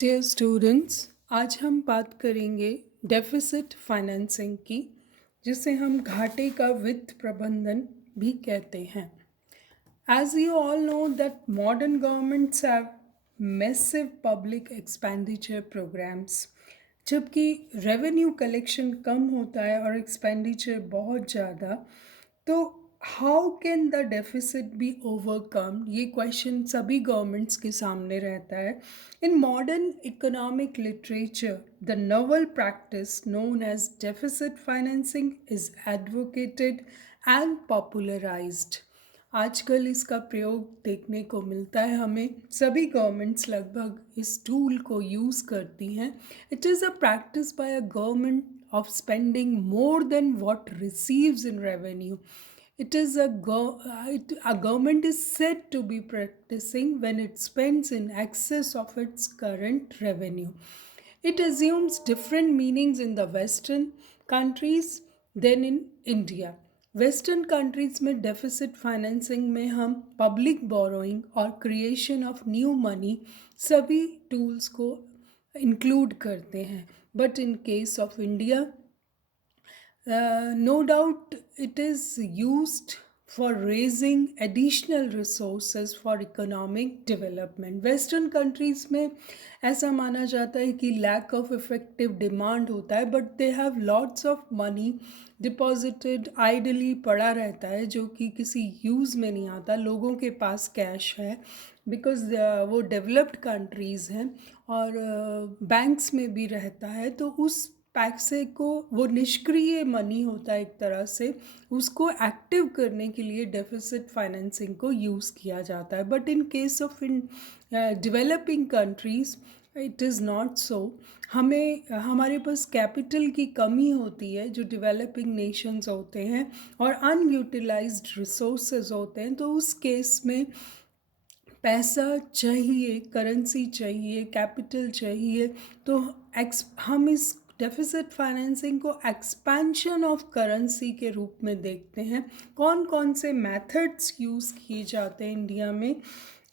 Dear students, आज हम बात करेंगे डेफिसिट फाइनेंसिंग की, जिसे हम घाटे का वित्त प्रबंधन भी कहते हैं। As you all know that modern governments have massive public expenditure programs, जबकि रेवेन्यू कलेक्शन कम होता है और एक्सपेंडिचर बहुत ज़्यादा, तो how can the deficit be overcome, ये क्वेश्चन सभी गवर्नमेंट्स के सामने रहता है। In modern economic literature the novel practice known as deficit financing is advocated and popularised. आजकल इसका प्रयोग देखने को मिलता है हमें, सभी गवर्नमेंट्स लगभग इस टूल को यूज़ करती हैं। It is a practice by a government of spending more than what receives in revenue. It is a government is said to be practicing when it spends in excess of its current revenue. It assumes different meanings in the Western countries than in India. Western countries में deficit financing में हम public borrowing और creation of new money सभी tools को include करते हैं, but in case of India no doubt it is used for raising additional resources for economic development. Western countries में ऐसा माना जाता है कि लैक ऑफ इफेक्टिव डिमांड होता है, but they have lots of money deposited ideally पड़ा रहता है जो कि किसी यूज़ में नहीं आता। लोगों के पास कैश है बिकॉज वो डेवलप्ड कंट्रीज़ हैं और बैंक्स में भी रहता है, तो उस पैसे को, वो निष्क्रिय मनी होता है एक तरह से, उसको एक्टिव करने के लिए डेफिसिट फाइनेंसिंग को यूज़ किया जाता है। But in case of in developing countries it is not so. हमारे पास कैपिटल की कमी होती है जो डेवलपिंग नेशंस होते हैं, और अनयूटिलाइज्ड रिसोर्सेज होते हैं, तो उस केस में पैसा चाहिए, करेंसी चाहिए, कैपिटल चाहिए। तो हम इस डेफिसिट फाइनेंसिंग को एक्सपेंशन ऑफ करेंसी के रूप में देखते हैं। कौन कौन से मेथड्स यूज़ किए जाते हैं इंडिया में?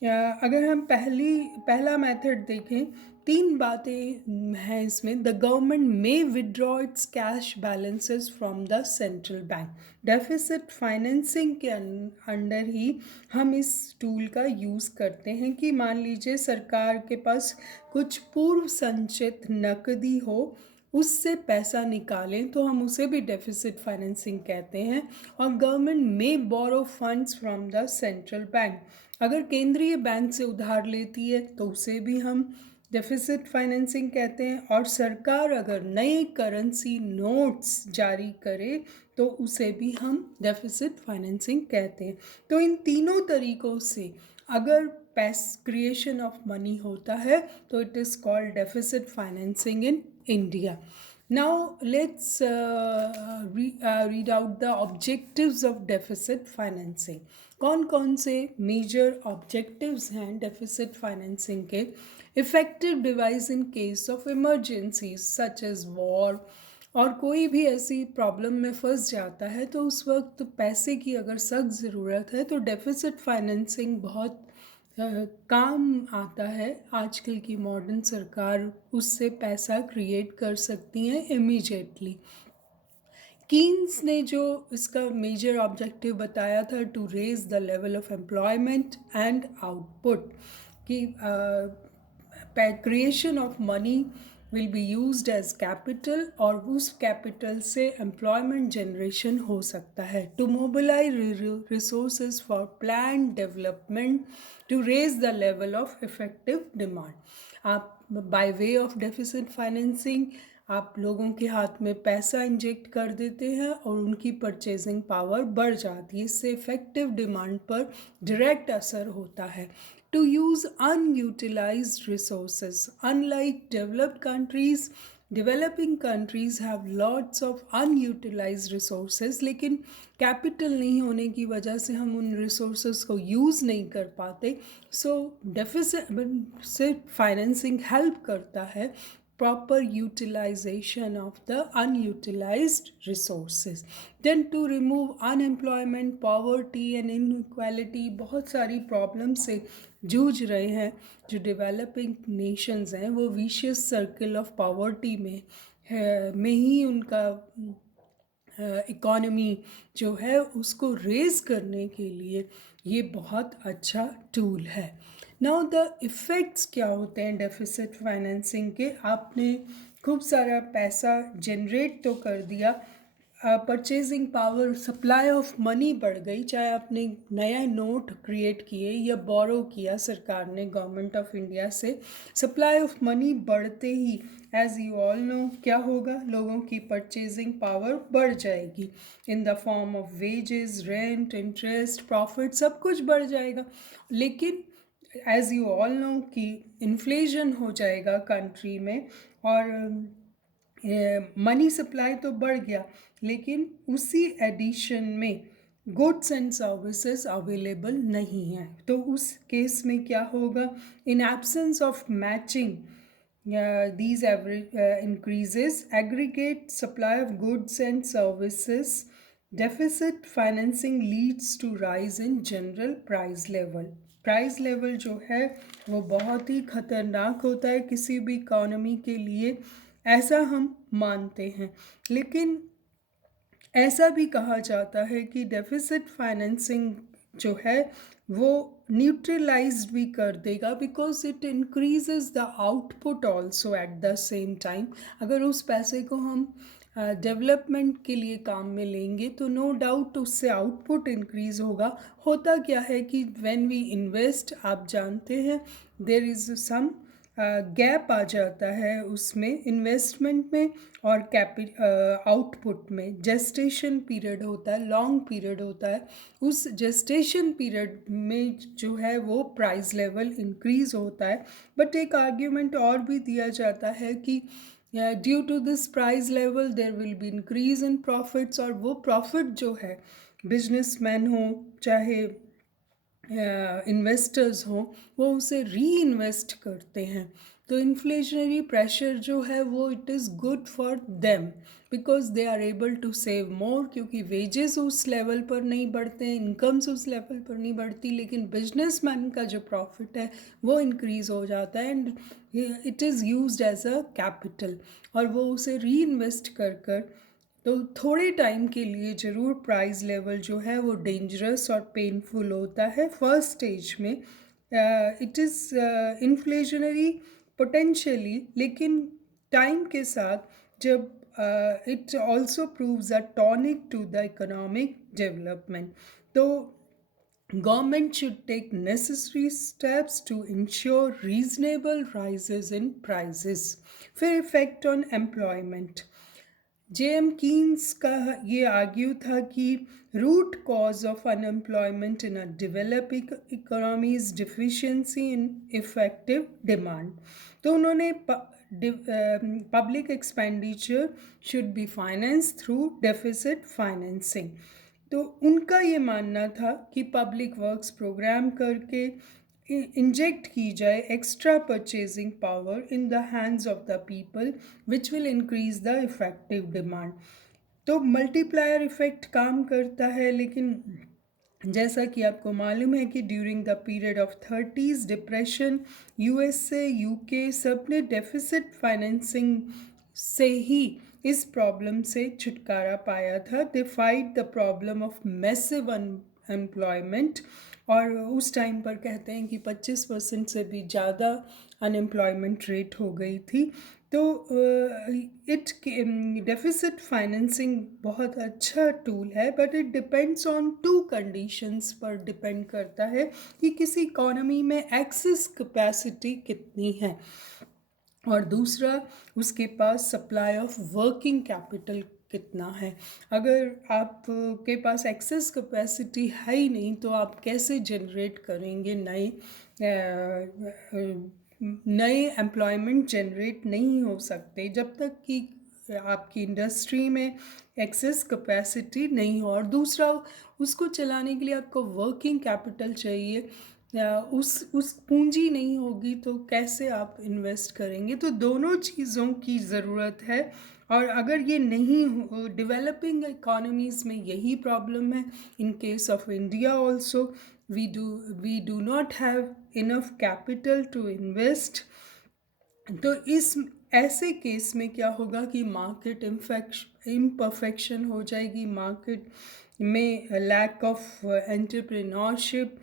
अगर हम पहला मेथड देखें, तीन बातें हैं इसमें। The government may withdraw it's cash balances from the central bank. Deficit financing के अंडर ही हम इस टूल का यूज़ करते हैं कि मान लीजिए सरकार के पास कुछ पूर्व संचित नकदी हो, उससे पैसा निकालें तो हम उसे भी डेफिसिट फाइनेंसिंग कहते हैं। और government may borrow funds from the central bank, अगर केंद्रीय बैंक से उधार लेती है तो उसे भी हम डेफिसिट फाइनेंसिंग कहते हैं। और सरकार अगर नए करेंसी नोट्स जारी करे तो उसे भी हम डेफिसिट फाइनेंसिंग कहते हैं। तो इन तीनों तरीक़ों से अगर क्रिएशन ऑफ मनी होता है तो it is called deficit financing in India. Now let's read out the objectives of deficit financing. कौन कौन से मेजर ऑब्जेक्टिव्स हैं डेफिसिट फाइनेंसिंग के? Effective device in case of emergencies such as war, और कोई भी ऐसी प्रॉब्लम में फंस जाता है तो उस वक्त पैसे की अगर सख्त ज़रूरत है तो डेफिसिट फाइनेंसिंग बहुत काम आता है। आजकल की मॉडर्न सरकार उससे पैसा क्रिएट कर सकती हैं इमीडिएटली। कीन्स ने जो इसका मेजर ऑब्जेक्टिव बताया था, to raise the level of employment and output, कि creation of money will be used as capital और उस कैपिटल से एम्प्लॉयमेंट जनरेशन हो सकता है। To mobilise resources for plan development to raise the level of effective demand. आप by way of deficit financing आप लोगों के हाथ में पैसा इंजेक्ट कर देते हैं और उनकी परचेजिंग पावर बढ़ जाती है। इससे इफेक्टिव डिमांड पर डायरेक्ट असर होता है। To use unutilised resources, unlike developed countries, developing countries have lots of unutilised resources, लेकिन कैपिटल नहीं होने की वजह से हम उन रिसोर्सेज को यूज़ नहीं कर पाते। सो डेफिसिट फाइनेंसिंग हेल्प करता है proper utilization of the unutilized resources. Then to remove unemployment, poverty and inequality, बहुत सारी प्रॉब्लम से जूझ रहे हैं जो डेवलपिंग नेशंस हैं, वो विशियस सर्कल ऑफ पॉवर्टी में ही उनका इकॉनमी जो है उसको रेज करने के लिए ये बहुत अच्छा टूल है। नाउ द इफ़ेक्ट्स क्या होते हैं डेफिसिट फाइनेंसिंग के? आपने खूब सारा पैसा जनरेट तो कर दिया, purchasing power, supply of money बढ़ गई, चाहे आपने नया नोट क्रिएट किए या बोरो किया सरकार ने गवर्नमेंट ऑफ इंडिया से, सप्लाई ऑफ मनी बढ़ते ही एज यू ऑल नो क्या होगा, लोगों की परचेजिंग पावर बढ़ जाएगी in the form of wages, rent, interest, profit, सब कुछ बढ़ जाएगा। लेकिन एज यू ऑल नो कि इन्फ्लेशन हो जाएगा कंट्री में और मनी सप्लाई तो बढ़ गया, लेकिन उसी एडिशन में गुड्स एंड सर्विसेज अवेलेबल नहीं हैं। तो उस केस में क्या होगा? In absence of matching these average increases aggregate supply of goods and services, deficit financing leads to rise in general price level. Price level जो है वो बहुत ही खतरनाक होता है किसी भी इकोनॉमी के लिए, ऐसा हम मानते हैं। लेकिन ऐसा भी कहा जाता है कि डेफिसिट फाइनेंसिंग जो है वो न्यूट्रलाइज्ड भी कर देगा, because it increases the output also at the same time. अगर उस पैसे को हम डेवलपमेंट के लिए काम में लेंगे तो नो डाउट उससे आउटपुट इंक्रीज होगा। होता क्या है कि व्हेन वी इन्वेस्ट, आप जानते हैं देयर इज़ सम गैप आ जाता है उसमें इन्वेस्टमेंट में और आउटपुट में। जेस्टेशन पीरियड होता है, लॉन्ग पीरियड होता है, उस जेस्टेशन पीरियड में जो है वो प्राइस लेवल इंक्रीज होता है। बट एक आर्ग्यूमेंट और भी दिया जाता है कि due to this price level there will be increase in profits, और वो प्रॉफिट जो है बिजनेसमैन हो चाहे इन्वेस्टर्स हों, वो उसे री इन्वेस्ट करते हैं। तो इन्फ्लेशनरी प्रेशर जो है वो it is good for them because they are able to save more, क्योंकि वेजेस उस लेवल पर नहीं बढ़ते हैं, इनकम्स उस लेवल पर नहीं बढ़ती, लेकिन बिजनेसमैन का जो प्रॉफिट है वो इंक्रीज़ हो जाता है and it is used as a capital, और वो उसे री इन्वेस्ट कर कर। तो थोड़े टाइम के लिए ज़रूर प्राइस लेवल जो है वो डेंजरस और पेनफुल होता है फर्स्ट स्टेज में। इट इज़ इन्फ्लेशनरी पोटेंशियली, लेकिन टाइम के साथ जब it also proves a tonic to the economic development, तो government should take necessary steps to ensure reasonable rises in prices. फिर effect on employment. J.M. Keynes का ये argue था कि root cause of unemployment in a developing economy is deficiency in effective demand. तो उन्होंने public expenditure should be finance through deficit financing. तो उनका ये मानना था कि पब्लिक वर्क्स प्रोग्राम करके इंजेक्ट की जाए extra purchasing power in the hands of the people which will increase the effective demand. तो मल्टीप्लायर इफेक्ट काम करता है, लेकिन जैसा कि आपको मालूम है कि during the period of 30s depression, USA, UK सब ने डेफिसिट फाइनेंसिंग से ही इस प्रॉब्लम से छुटकारा पाया था। They fight the problem of massive unemployment, और उस टाइम पर कहते हैं कि 25% से भी ज़्यादा अनएम्प्लॉयमेंट रेट हो गई थी। तो डेफिसिट फाइनेंसिंग बहुत अच्छा टूल है, but it depends on to conditions पर डिपेंड करता है कि किसी इकोनॉमी में एक्सेस कैपेसिटी कितनी है, और दूसरा उसके पास सप्लाई ऑफ वर्किंग कैपिटल कितना है। अगर आप के पास एक्सेस कैपेसिटी है ही नहीं तो आप कैसे जनरेट करेंगे नए एम्प्लॉयमेंट जनरेट नहीं हो सकते जब तक कि आपकी इंडस्ट्री में एक्सेस कैपेसिटी नहीं हो। और दूसरा उसको चलाने के लिए आपको वर्किंग कैपिटल चाहिए, उस पूंजी नहीं होगी तो कैसे आप इन्वेस्ट करेंगे? तो दोनों चीज़ों की ज़रूरत है। और अगर ये नहीं हो, डेवलपिंग इकोनॉमीज़ में यही प्रॉब्लम है। In case of India also, we do we do not have enough capital to invest. तो इस ऐसे केस में क्या होगा कि मार्केट इम्परफेक्शन हो जाएगी, मार्केट में lack of entrepreneurship,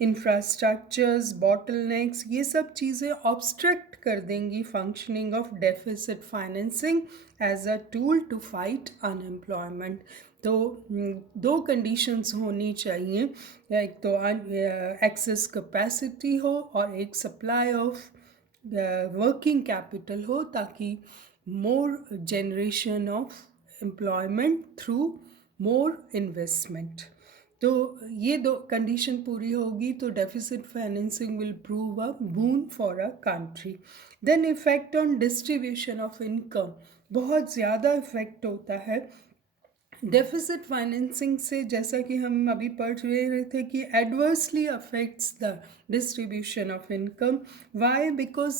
infrastructures, bottlenecks, ये सब चीज़ें ऑब्स्ट्रक्ट कर देंगी functioning of deficit financing as a tool to fight unemployment. तो दो कंडीशंस होनी चाहिए, एक तो एक्सेस कैपेसिटी हो और एक सप्लाई ऑफ वर्किंग कैपिटल हो, ताकि more generation of employment through more investment. तो ये दो कंडीशन पूरी होगी तो deficit financing will prove a boon for a country. Then effect on distribution of income, बहुत ज़्यादा इफेक्ट होता है डेफिसिट फाइनेंसिंग से, जैसा कि हम अभी पढ़ रहे थे कि adversely affects the distribution of income. Why? Because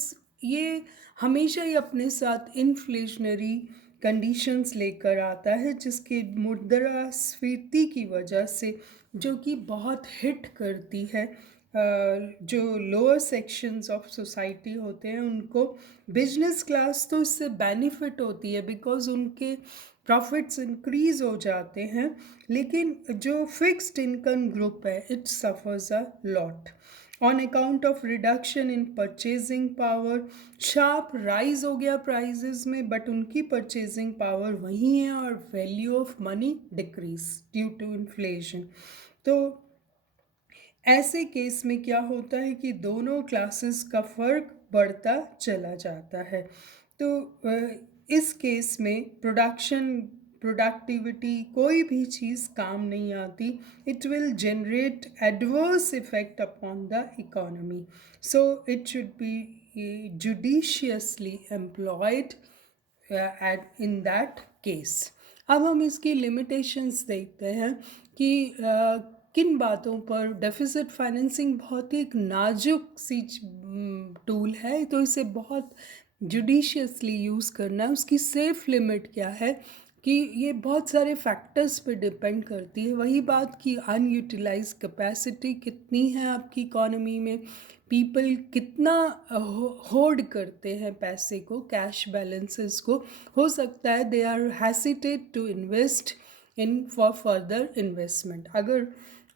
ये हमेशा ही अपने साथ इन्फ्लेशनरी कंडीशंस लेकर आता है, जिसके मुद्रास्फीति की वजह से, जो कि बहुत हिट करती है जो लोअर सेक्शंस ऑफ सोसाइटी होते हैं उनको। बिजनेस क्लास तो इससे बेनिफिट होती है बिकॉज उनके प्रॉफिट्स इंक्रीज हो जाते हैं, लेकिन जो फिक्स्ड इनकम ग्रुप है it suffers a lot on account of reduction in purchasing power. Sharp rise हो गया प्राइजेस में, बट उनकी परचेजिंग पावर वही है और value of money decrease due to inflation. तो ऐसे केस में क्या होता है कि दोनों क्लासेस का फर्क बढ़ता चला जाता है। तो इस केस में प्रोडक्टिविटी, कोई भी चीज़ काम नहीं आती। It will generate adverse effect upon the economy, so it should be judiciously employed at in that case. अब हम इसकी लिमिटेशंस देखते हैं कि किन बातों पर डेफिसिट फाइनेंसिंग बहुत ही एक नाजुक सी टूल है, तो इसे बहुत जुडिशियसली यूज़ करना है। उसकी सेफ लिमिट क्या है कि ये बहुत सारे फैक्टर्स पे डिपेंड करती है। वही बात कि अनयूटिलाइज कैपेसिटी कितनी है आपकी इकोनॉमी में, पीपल कितना होल्ड करते हैं पैसे को, कैश बैलेंसेस को। हो सकता है they are hesitate to invest in for further investment. अगर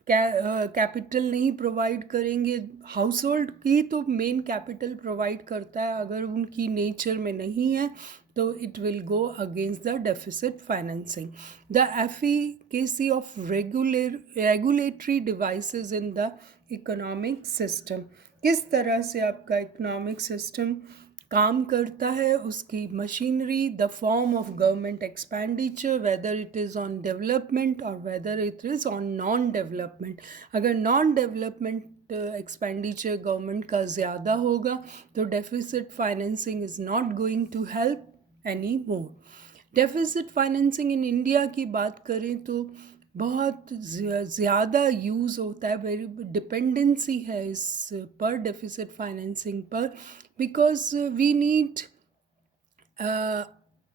कैपिटल नहीं प्रोवाइड करेंगे, हाउस होल्ड की तो मेन कैपिटल प्रोवाइड करता है, अगर उनकी नेचर में नहीं है तो it will go against the deficit financing. The efficacy of regulatory devices in the economic system, किस तरह से आपका इकोनॉमिक सिस्टम काम करता है, उसकी machinery, the form of government expenditure, whether it is on development और whether it is on non development. अगर नॉन डेवलपमेंट एक्सपेंडिचर गवर्नमेंट का ज़्यादा होगा तो deficit financing is not going to help any more. Deficit financing in India की बात करें तो बहुत ज़्यादा यूज़ होता है, वेरी डिपेंडेंसी है इस पर, डेफिसिट फाइनेंसिंग पर, because we need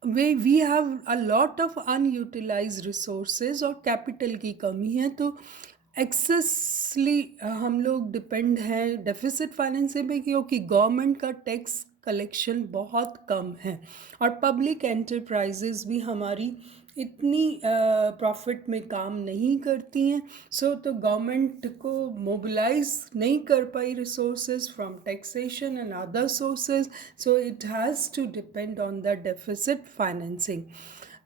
we have a lot of unutilise resources और कैपिटल की कमी है, तो एक्सेसली हम लोग डिपेंड हैं डेफिसिट फाइनेंसिंग पे, क्योंकि गवर्नमेंट का टैक्स कलेक्शन बहुत कम है और पब्लिक एंटरप्राइजेज भी हमारी इतनी प्रॉफिट में काम नहीं करती हैं। सो तो गवर्नमेंट को मोबिलाइज नहीं कर पाई resources from taxation and other sources, so it has to depend on the deficit financing.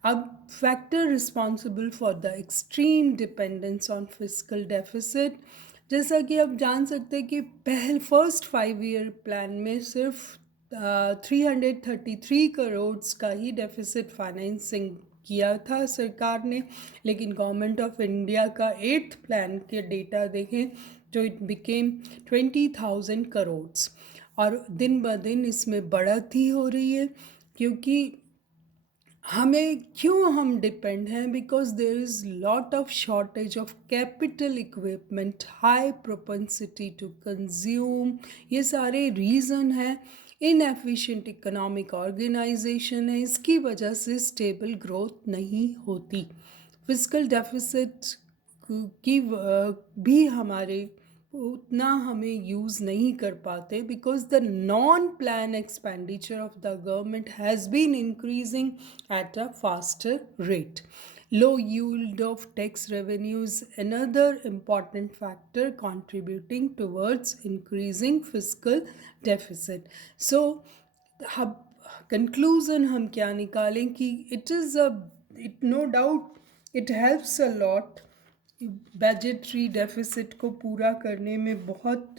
अब factor responsible for the extreme dependence on physical deficit, जैसा कि आप जान सकते हैं कि फर्स्ट 5 ईयर प्लान में सिर्फ 333 करोड़ का ही डेफिसिट फाइनेंसिंग किया था सरकार ने, लेकिन गवर्नमेंट ऑफ इंडिया का 8th प्लान के डेटा देखें तो इट बिकेम 20,000 करोड़। और दिन ब दिन इसमें बढ़त ही हो रही है, क्योंकि हमें क्यों हम डिपेंड हैं? Because there is lot of shortage of capital equipment, high propensity to consume, ये सारे रीज़न हैं। इनएफिशिएंट इकोनॉमिक ऑर्गेनाइजेशन है, इसकी वजह से स्टेबल ग्रोथ नहीं होती। फिजिकल डेफिसिट की भी हमारे उतना हमें यूज़ नहीं कर पाते, because the non plan expenditure of the government has been increasing at a faster rate. Low yield of tax revenue is another important factor contributing towards increasing fiscal deficit. So, अब conclusion हम क्या निकालें कि it no doubt it helps a lot, budgetary deficit को पूरा करने में बहुत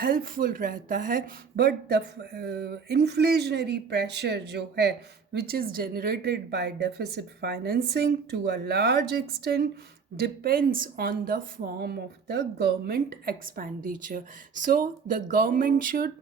हेल्पफुल रहता है। बट द इन्फ्लेशनरी प्रेशर जो है which is generated by deficit financing to a large extent depends on the form of the government expenditure. So the government should